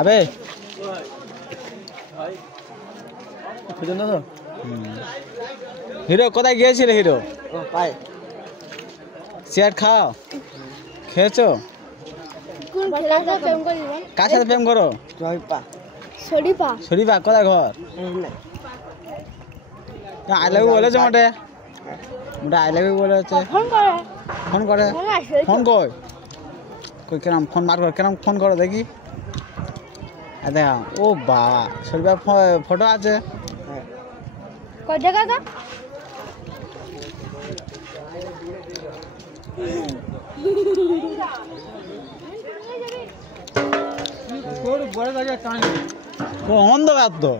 আবে পর্যন্ত তো হিরো কোথায় গিয়েছিলে হিরো পাই চেয়ার খাও খেয়েছো কার সাথে প্রেম করো শরীফা কোথায় ঘর আই লাভ ইউ বলেছে মোটে মোটে আই লাভ ইউ বলেছে ফোন করে ফোন কই কই কেরাম ফোন মার কর কেরাম ফোন করো দেখি দেখা ও বা শরীফা ফটো আছে কই দেখা তো অন্ধকার তো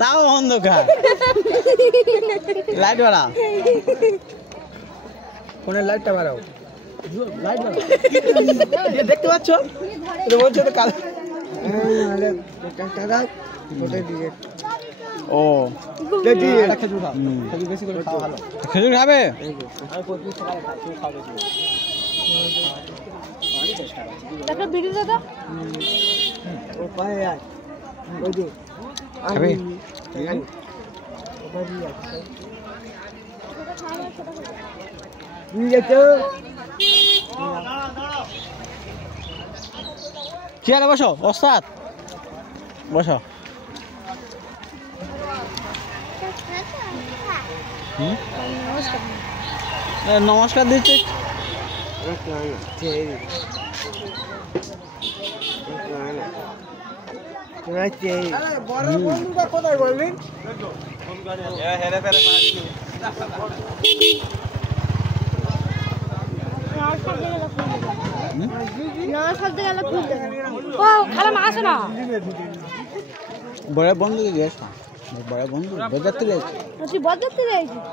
তাও অন্ধকার লাইট বাড়া ফোনের লাইটটা বাড়াও লাইট বাড়াও দেখতে পাচ্ছ বলছে তো কাল ও খেজুর খাও খেজুর বেশি করে খাওয়া ভালো খেজুর খাবে একটা ভিডিও দাদা ও পায়ে আয় ওই যে খাবে চেয়ারে বসো ওস্তাদ বসো নমস্কার দিচ্ছি কোথায় বলবি বড় বন্ধু গেছে বড় বন্ধু বজাতে গেছে তুই বজাতে যাইছিস